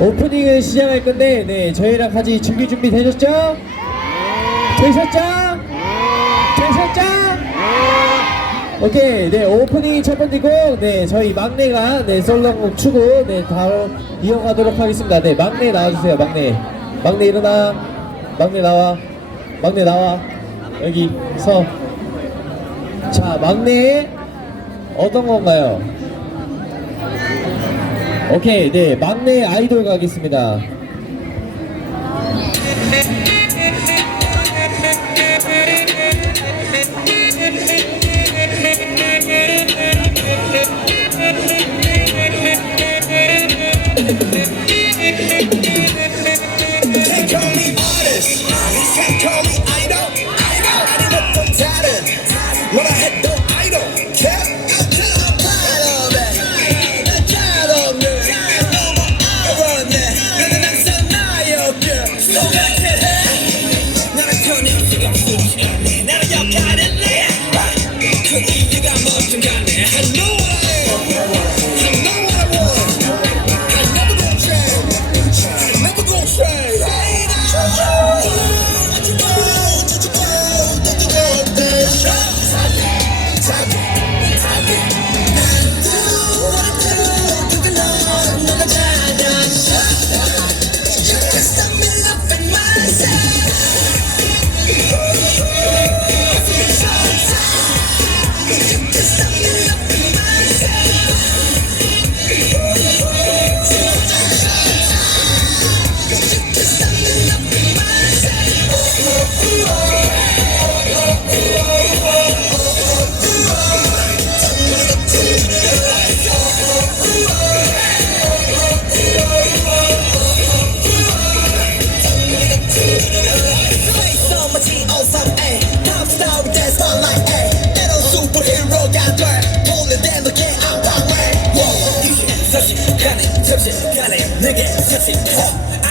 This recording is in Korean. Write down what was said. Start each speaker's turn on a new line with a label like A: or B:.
A: 오프닝을 시작할 건데 네 저희랑 같이 즐길 준비 되셨죠? 되셨죠? 되셨죠? 오케이 네 오프닝 첫 번째고 네 저희 막내가 네 솔로곡 추고 네 바로 이어가도록 하겠습니다 네 막내 나와주세요 막내 막내 일어나 막내 나와 막내 나와 여기 서자 막내 어떤 건가요? 오케이 네 막내 아이돌 가겠습니다
B: blessing.